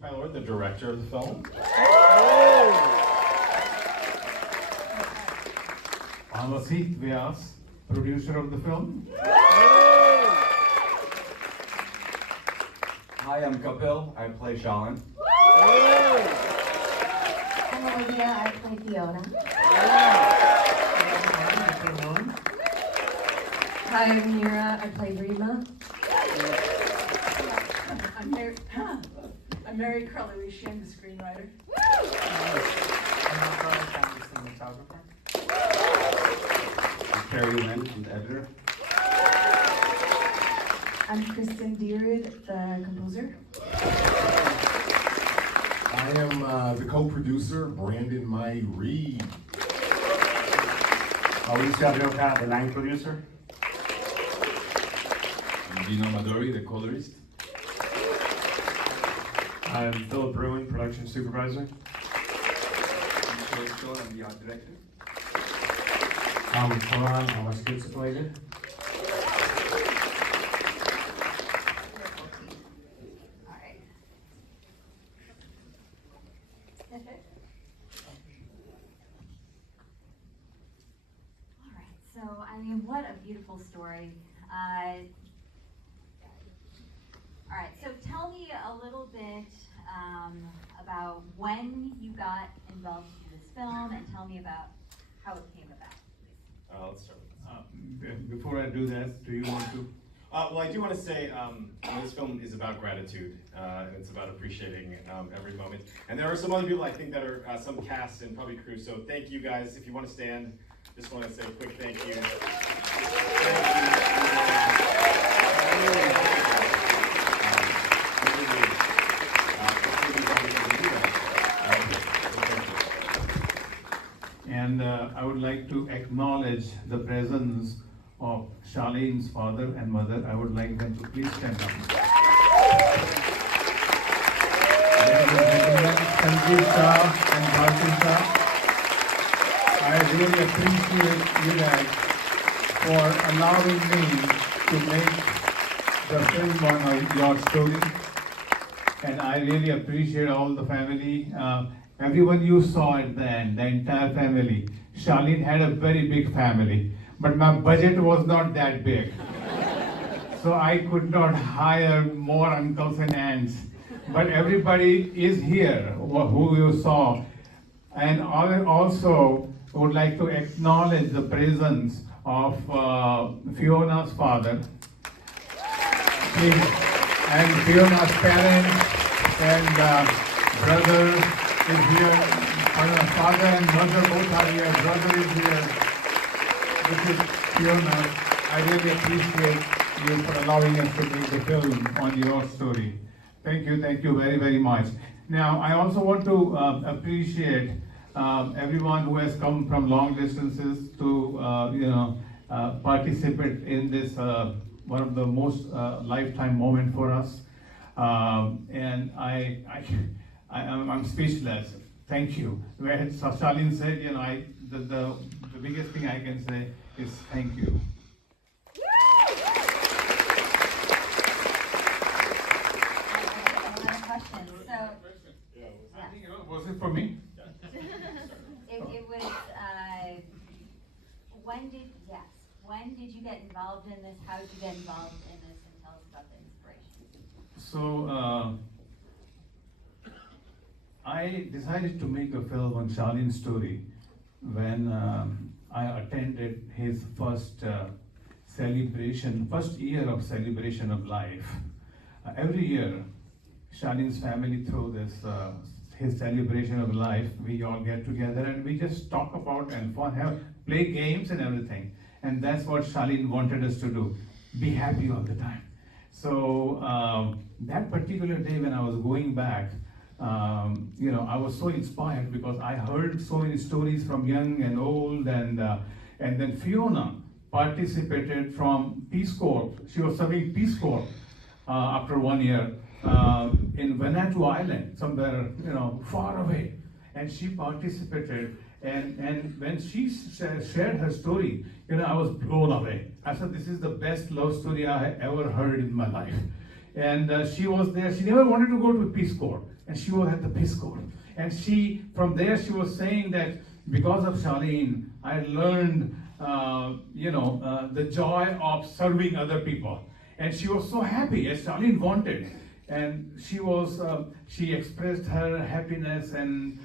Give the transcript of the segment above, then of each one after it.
Tyler, the director of the film. I'm Asit Vyas, producer of the film. Hi, I'm Kapil. I play Shalin. I'm Olivia, I play Fiona. Hi, I'm Mira. I play Rima. I'm Mary Carly, I'm the screenwriter. I'm Carrie Lynn, I'm the editor. I'm Kristen Deerud, the composer. I am the co-producer, Brandon Mai Reed. Mauricio Abreuca, the line producer. Dino Madori, the colorist. I'm Philip Bruin, production supervisor. I'm Joshua, I'm the art director. I'm Karan, I'm a script supervisor. So, I mean, what a beautiful story. All right, so tell me a little bit about when you got involved in this film, and tell me about how it came about. Let's start with Before I do that, do you want to? well, I do want to say this film is about gratitude. It's about appreciating every moment. And there are some other people I think that are some cast and probably crew. So thank you guys. If you want to stand, just want to say a quick thank you. And I would like to acknowledge the presence of Charlene's father and mother. I would like them to please stand up. Ladies and gentlemen, Sanjeev Shah and Bharti Shah, I really appreciate you guys for allowing me to make the film on your story. And I really appreciate all the family. Everyone you saw at the end, the entire family. Charlene had a very big family, but my budget was not that big. So I could not hire more uncles and aunts. But everybody is here who you saw. And I also would like to acknowledge the presence of Fiona's father. Please. And Fiona's parents and brother is here. Father and mother both are here. Brother is here. This is Fiona. I really appreciate you for allowing us to make the film on your story. Thank you very, very much. Now, I also want to appreciate everyone who has come from long distances to, participate in this one of the most lifetime moment for us. And I'm speechless. Thank you. Where Charlene said, the biggest thing I can say is thank you. Another question. So, Was it for me? it was, when did you get involved in this? How did you get involved in this? And tell us about the inspiration. So, I decided to make a film on Charlene's story when I attended his first year of celebration of life. Every year, Charlene's family through this his celebration of life, we all get together and we just talk about and play games and everything. And that's what Charlene wanted us to do. Be happy all the time. So that particular day when I was going back, I was so inspired because I heard so many stories from young and old, and then Fiona participated from Peace Corps. She was serving Peace Corps after 1 year in Vanuatu Island, somewhere far away, and she participated. And when she shared her story, I was blown away. I said, this is the best love story I ever heard in my life. And she was there. She never wanted to go to Peace Corps, and she was at the Peace Corps. And from there, she was saying that because of Charlene, I learned, the joy of serving other people. And she was so happy, as Charlene wanted. And she expressed her happiness and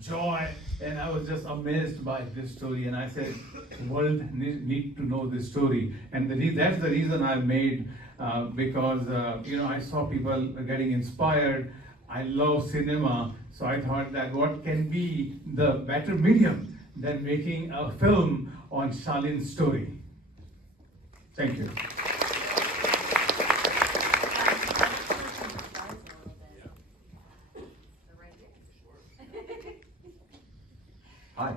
joy, and I was just amazed by this story. And I said, the world need to know this story. And that's the reason I made, because I saw people getting inspired. I love cinema, so I thought that what can be the better medium than making a film on Charlene's story. Thank you. Hi.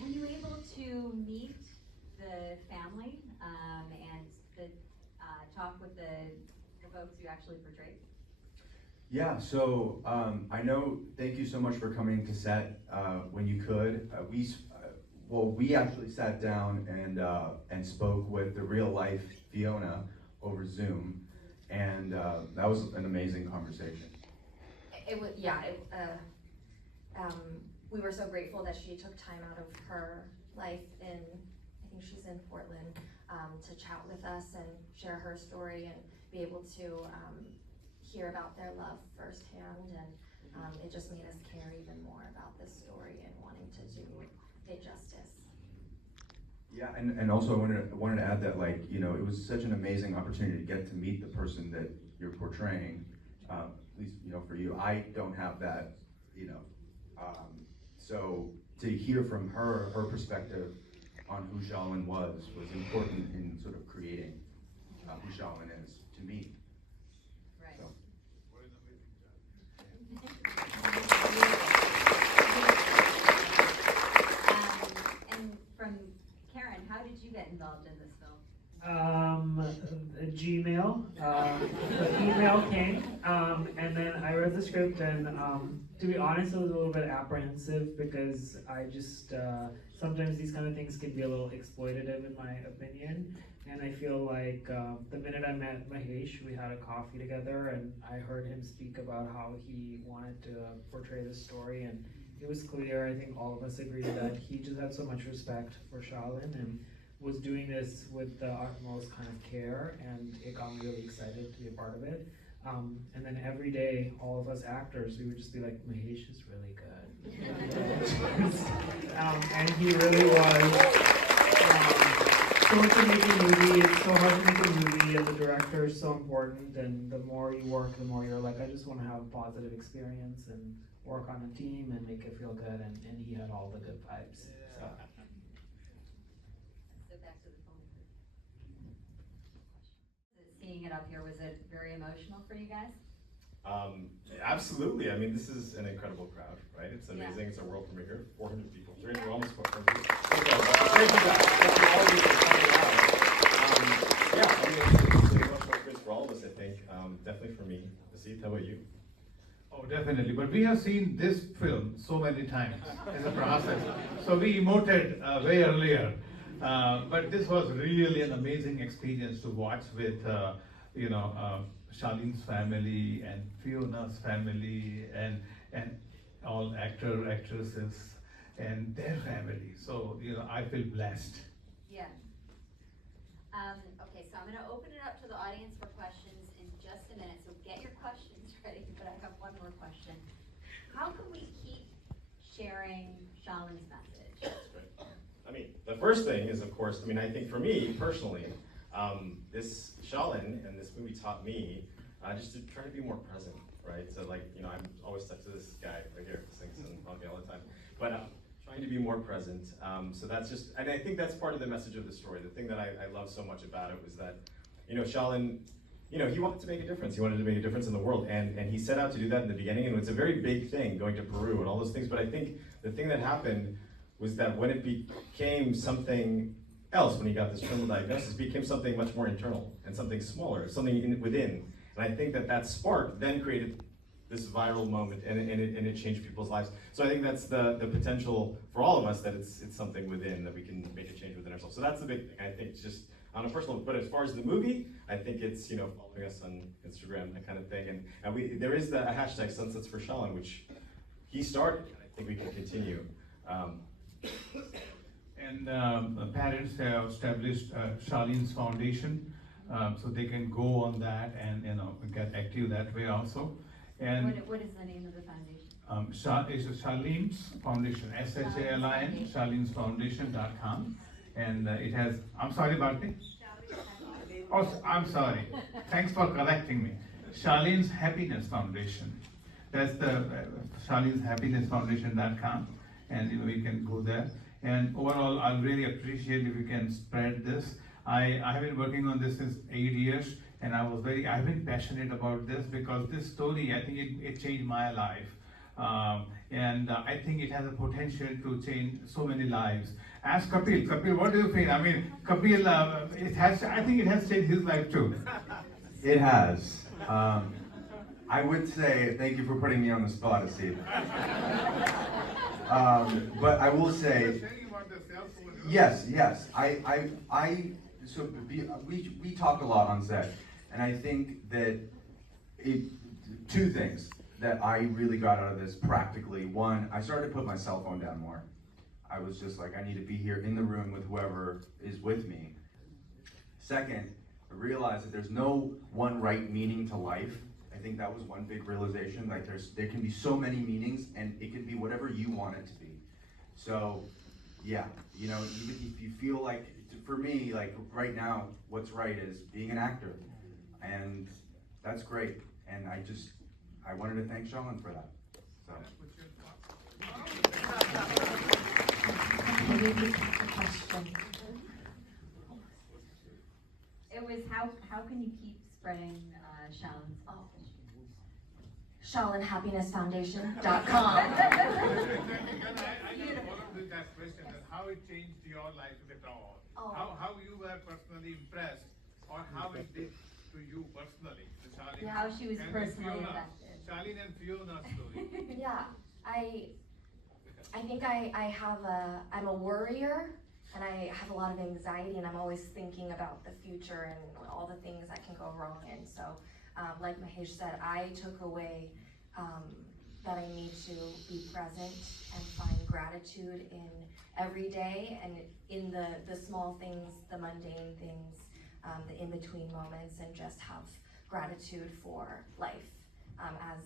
Were you able to meet the family and talk with the folks you actually portrayed? Yeah, so thank you so much for coming to set when you could. We actually sat down and spoke with the real life Fiona over Zoom, and that was an amazing conversation. It was, yeah, we were so grateful that she took time out of her life I think she's in Portland, to chat with us and share her story and be able to hear about their love firsthand, and it just made us care even more about this story and wanting to do it justice. Yeah, and also I wanted to add that, it was such an amazing opportunity to get to meet the person that you're portraying. At least, for you, I don't have that, so to hear from her perspective on who Charlene was important in sort of creating who Charlene is to me. Right. So. And from Karen, how did you get involved in this film? A Gmail, the email came, and then I read the script, and to be honest, I was a little bit apprehensive because I just, sometimes these kind of things can be a little exploitative in my opinion, and I feel like the minute I met Mahesh, we had a coffee together, and I heard him speak about how he wanted to portray this story, and it was clear, I think all of us agreed that he just had so much respect for Charlene and was doing this with the utmost kind of care, and it got me really excited to be a part of it. And then every day, all of us actors, we would just be like, Mahesh is really good. And he really was. So to make a movie, it's so hard to make a movie, and the director is so important, and the more you work, the more you're like, I just want to have a positive experience and work on a team and make it feel good, and he had all the good vibes. So. So back to the film. Seeing it up here, was it very emotional for you guys? Absolutely. I mean, this is an incredible crowd, right? It's amazing. Yeah. It's a world premiere here. 400 people. 300, almost 400 people. Thank you guys. Thank you all of you for coming out. Yeah, I mean, it's an emotional experience for all of us, I think. Definitely for me. Asit, how about you? Oh, definitely. But we have seen this film so many times in the process. So we emoted way earlier. But this was really an amazing experience to watch with, Charlene's family and Fiona's family and all actresses and their family. So, I feel blessed. Yeah. Okay, so I'm going to open it up to the audience for questions in just a minute. So get your questions ready, but I have one more question. How can we keep sharing Charlene's message? I mean, the first thing is, of course, I think for me personally, this Charlene and this movie taught me just to try to be more present, right? So I'm always stuck to this guy right here who sings and on me all the time, but trying to be more present. So that's just, and I think that's part of the message of the story. The thing that I love so much about it was that, Charlene, he wanted to make a difference. He wanted to make a difference in the world, and he set out to do that in the beginning, and it's a very big thing, going to Peru and all those things, but I think the thing that happened was that when it became something else, when he got this terminal diagnosis, it became something much more internal and something smaller, something within. And I think that spark then created this viral moment, and it changed people's lives. So I think that's the potential for all of us, that it's something within, that we can make a change within ourselves. So that's the big thing. I think it's just on a personal, but as far as the movie, I think it's, you know, following us on Instagram, that kind of thing. And there is a hashtag Sunsets for Shalin, which he started, and I think we can continue. And parents have established Charlene's Foundation, so they can go on that and, you know, get active that way also. And What is the name of the foundation? It's Charlene's Foundation, SHALIN, charlenesfoundation.com. And it has, I'm sorry, Bharti? Oh, I'm sorry. Thanks for correcting me. Charlene's Happiness Foundation. That's the charleneshappinessfoundation.com, and you know, we can go there. And overall, I really appreciate if you can spread this. I have been working on this since 8 years, and I've been passionate about this because this story, I think it changed my life. And I think it has a potential to change so many lives. Ask Kapil, what do you think? I mean, Kapil, I think it has changed his life too. It has. I would say, thank you for putting me on the spot, Asif. But I will say, yes. We talk a lot on set, and I think that two things that I really got out of this practically. One, I started to put my cell phone down more. I was just like, I need to be here in the room with whoever is with me. Second, I realized that there's no one right meaning to life. I think that was one big realization. Like there can be so many meanings, and it can be whatever you want it to be. So, yeah, you know, even if you feel like, for me, like right now, what's right is being an actor, and that's great. And I wanted to thank Shalin for that. So. It was how can you keep spreading Shalin's message? ShalinHappinessFoundation.com. With that question, how it changed your life at all? Oh. How you were personally impressed, or how it did to you personally, the Charlene. How she was and personally Fiona, invested. Charlene and Fiona's story. Yeah, I think I'm a worrier, and I have a lot of anxiety, and I'm always thinking about the future and all the things that can go wrong. And so, like Mahesh said, I took away that I need to be present and find gratitude in every day and in the small things, the mundane things, the in-between moments, and just have gratitude for life. As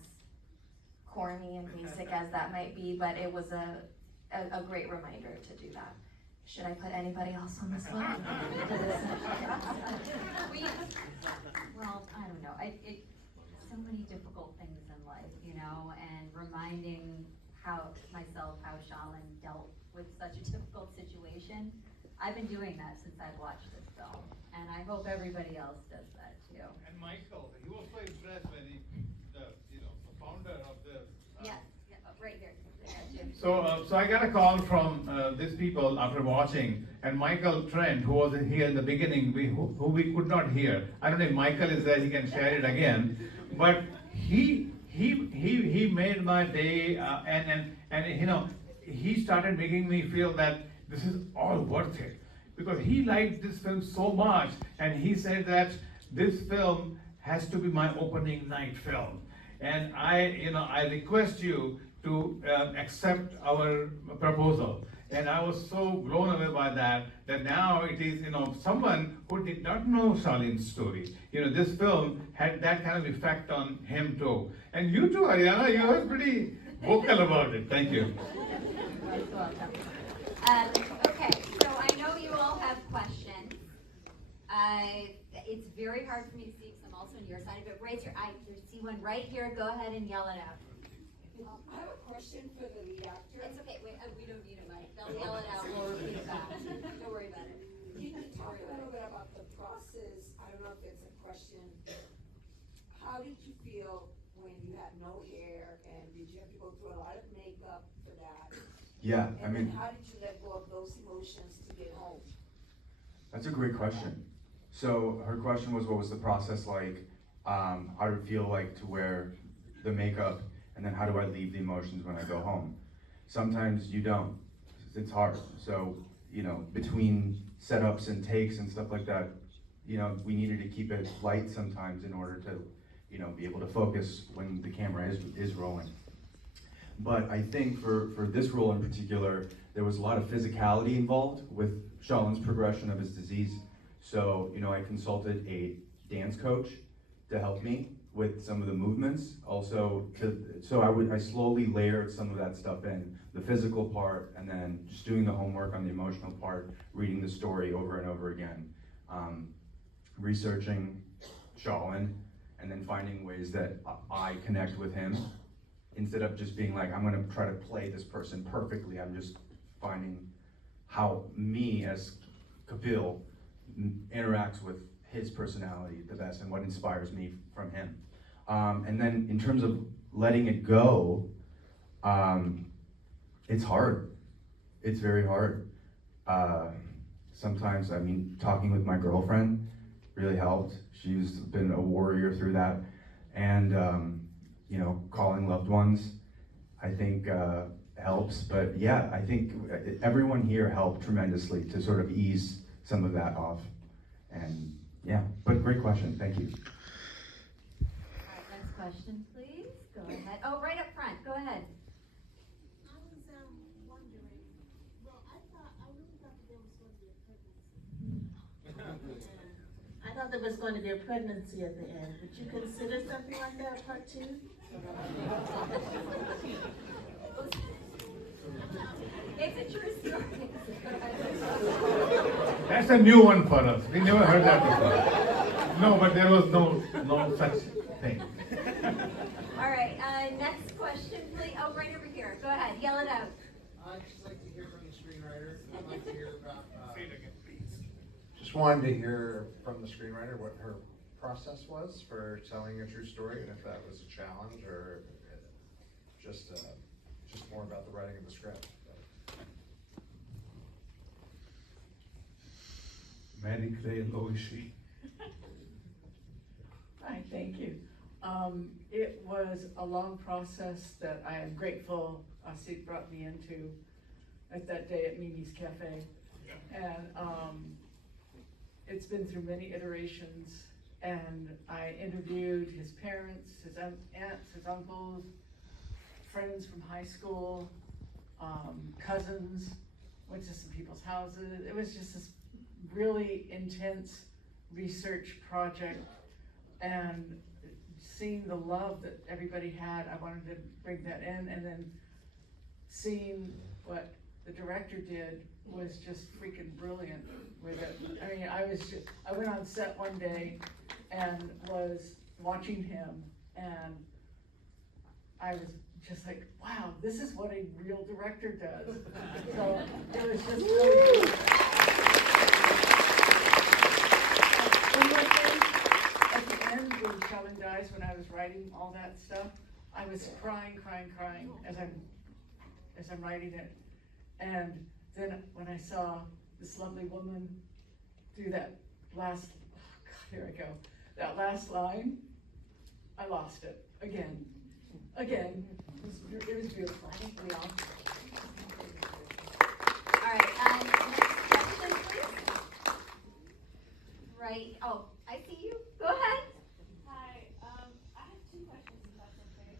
corny and basic as that might be, but it was a great reminder to do that. Should I put anybody else on the spot? Well, I don't know. So many difficult things in life, you know, and reminding myself how Shalin dealt with such a difficult situation. I've been doing that since I've watched this film, and I hope everybody else does that too. And Michael, he was so impressed when the founder of the. Yes, yeah, right here. Yeah, Jim. So I got a call from these people after watching, and Michael Trent, who was here in the beginning, who we could not hear. I don't know if Michael is there; he can share it again. But he made my day, and you know, he started making me feel that this is all worth it, because he liked this film so much, and he said that this film has to be my opening night film. And I request you to accept our proposal. And I was so blown away by that now it is, someone who did not know Shaline's story. This film had that kind of effect on him too. And you too, Ariana, you were pretty vocal about it. Thank you. Most welcome. Okay, so I know you all have questions. It's very hard for me to see because I'm also on your side, but raise your eye. You see one right here. Go ahead and yell it out. I have a question for the lead actor. It's okay. Wait, we don't need a mic. They'll yell it out. We'll repeat it back. Don't worry about it. Can you talk a little bit about the process? I don't know if it's a question. How did you feel when you had no hair, and did you have to go through a lot of makeup for that? Yeah, And then how did you let go of those emotions to get home? That's a great question. So her question was, what was the process like? How did it feel like to wear the makeup? And then how do I leave the emotions when I go home? Sometimes you don't. It's hard. So, between setups and takes and stuff like that, you know, we needed to keep it light sometimes in order to, you know, be able to focus when the camera is rolling. But I think for this role in particular, there was a lot of physicality involved with Shalin's progression of his disease. So, you know, I consulted a dance coach to help me with some of the movements. Also, I slowly layered some of that stuff in, the physical part, and then just doing the homework on the emotional part, reading the story over and over again, researching Shalin, and then finding ways that I connect with him. Instead of just being like, I'm gonna try to play this person perfectly, I'm just finding how me as Kapil interacts with his personality the best and what inspires me from him. And then in terms of letting it go, it's hard. It's very hard. Sometimes, I mean, talking with my girlfriend really helped. She's been a warrior through that. And, you know, calling loved ones, I think helps. But yeah, I think everyone here helped tremendously to sort of ease some of that off. And yeah, but great question, thank you. All right, next question, please. Go ahead. Oh, right up front. Go ahead. I was wondering, well, I really thought that there was going to be a pregnancy. I thought there was going to be a pregnancy at the end. Would you consider something like that, part 2? It's a true story. That's a new one for us. We never heard that before. No, but there was no such thing. All right, next question, please. Oh, right over here. Go ahead, yell it out. I'd just like to hear from the screenwriter. I'd like to hear about, say it again, please. Just wanted to hear from the screenwriter what her process was for telling a true story, and if that was a challenge or just more about the writing of the script. Mary Clay Loishi. Hi, thank you. It was a long process that I am grateful Asit brought me into at that day at Mimi's Cafe. And it's been through many iterations, and I interviewed his parents, his aunts, his uncles, friends from high school, cousins, went to some people's houses. It was just this really intense research project, and seeing the love that everybody had, I wanted to bring that in, and then seeing what the director did was just freaking brilliant with it. I mean, I went on set one day and was watching him, and I was just like, wow, this is what a real director does. So it was just really cool. One more thing, at the end when Shalin dies, when I was writing all that stuff, I was crying as I'm writing it. And then when I saw this lovely woman do that last, oh God, here I go, that last line, I lost it again. It was beautiful. I think we all. All right, next question, please. Right, oh, I see you. Go ahead. Hi, I have 2 questions if that's okay.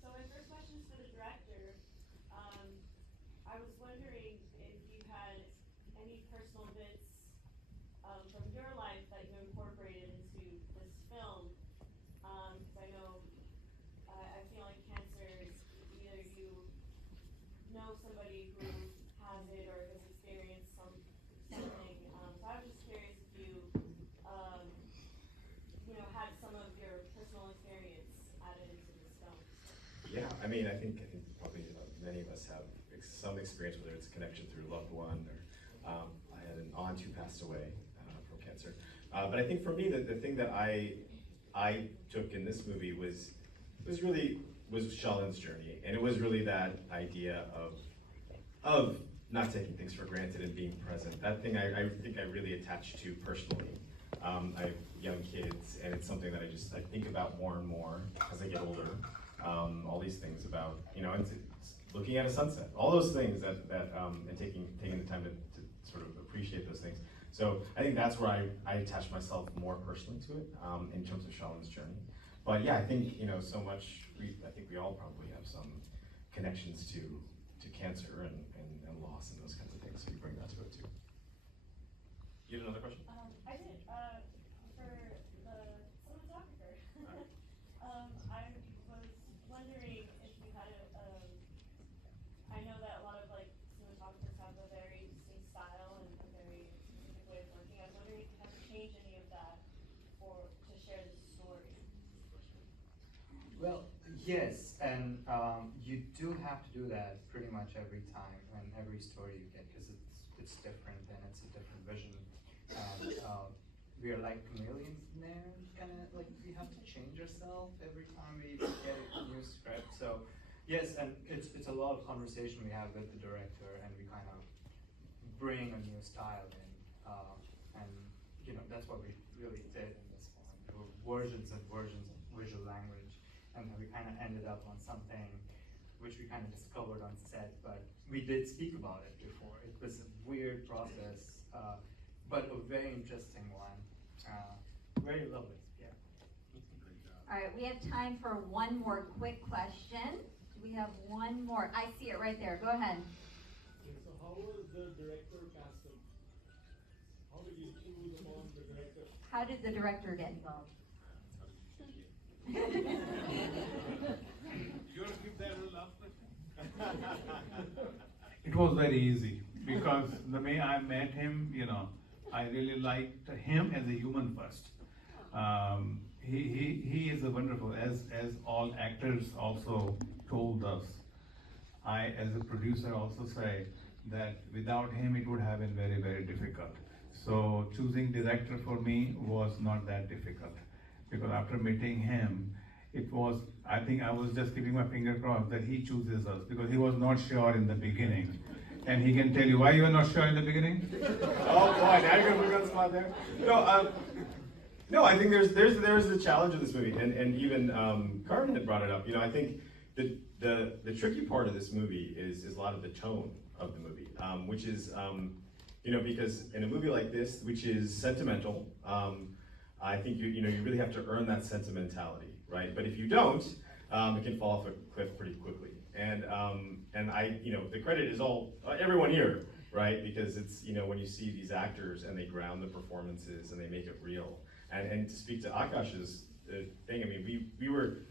So my first question is for the director. I was wondering if you had any personal bits from your life that you incorporated into this film. Because I know, I feel like cancer is either you know somebody who has it or has experienced something. So I was just curious if you, had some of your personal experience added into this film. Yeah, I mean, I think probably many of us have some experience, whether it's a connection through a loved one or I had an aunt who passed away from cancer. But I think for me, the thing that I took in this movie was Shalin's journey, and it was really that idea of not taking things for granted and being present. That thing I think I really attached to personally. I have young kids, and it's something that I think about more and more as I get older. All these things about, it's looking at a sunset, all those things that and taking the time to sort of appreciate those things. So I think that's where I attach myself more personally to it, in terms of Charlene's journey. But yeah, I think, so much, I think we all probably have some connections to cancer and loss and those kinds of things, so you bring that to it too. You had another question? I did, for the cinematographer. I was wondering if you had I know that a lot of cinematographers have a very distinct style and a very specific way of working. I was wondering if you had to change any of that to share the story. Well, yes, and you do have to do that pretty much every time and every story you get, because it's different and it's a different vision. And we are like chameleons in there, kind of like we have to change ourselves every time we get a new script. So yes, and it's a lot of conversation we have with the director, and we kind of bring a new style in, and that's what we really did in this one. There were versions and versions of visual language, and then we kind of ended up on something which we kind of discovered on set, but we did speak about it before. It was a weird process, but a very interesting one. Very lovely, yeah. All right, we have time for one more quick question. We have one more. I see it right there. Go ahead. So how was the director casting? How did you choose among the director? How did the director get involved? You want to give that a last question? It was very easy, because the way I met him, I really liked him as a human first. He is a wonderful, as all actors also told us. I, as a producer, also say that without him it would have been very, very difficult. So choosing director for me was not that difficult, because after meeting him, I think I was just keeping my finger crossed that he chooses us, because he was not sure in the beginning. And he can tell you why you were not sure in the beginning. Oh boy, now you're gonna put me on the spot there. No, I think there's the challenge of this movie, and even Carmen had brought it up. I think the tricky part of this movie is a lot of the tone of the movie, which is because in a movie like this, which is sentimental, I think you really have to earn that sentimentality, right? But if you don't, it can fall off a cliff pretty quickly. And the credit is all everyone here, right? Because it's when you see these actors and they ground the performances and they make it real. And to speak to Akash's thing, I mean,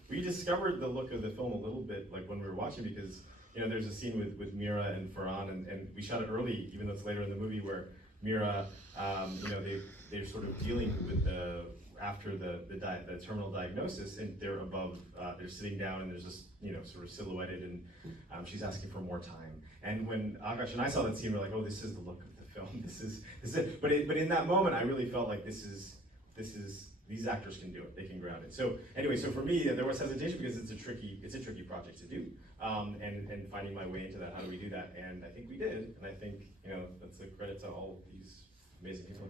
we discovered the look of the film a little bit like when we were watching, because there's a scene with Mira and Farhan, and we shot it early, even though it's later in the movie, where Mira, they're sort of dealing with after the terminal diagnosis, and they're they're sitting down, and there's this, sort of silhouetted, and she's asking for more time. And when Akash and I saw that scene, we're like, oh, this is the look of the film. This is it. But in that moment, I really felt like these actors can do it. They can ground it. So anyway, so for me, there was hesitation because it's a tricky project to do, and finding my way into that. How do we do that? And I think we did. And I think that's a credit to all of these amazing people.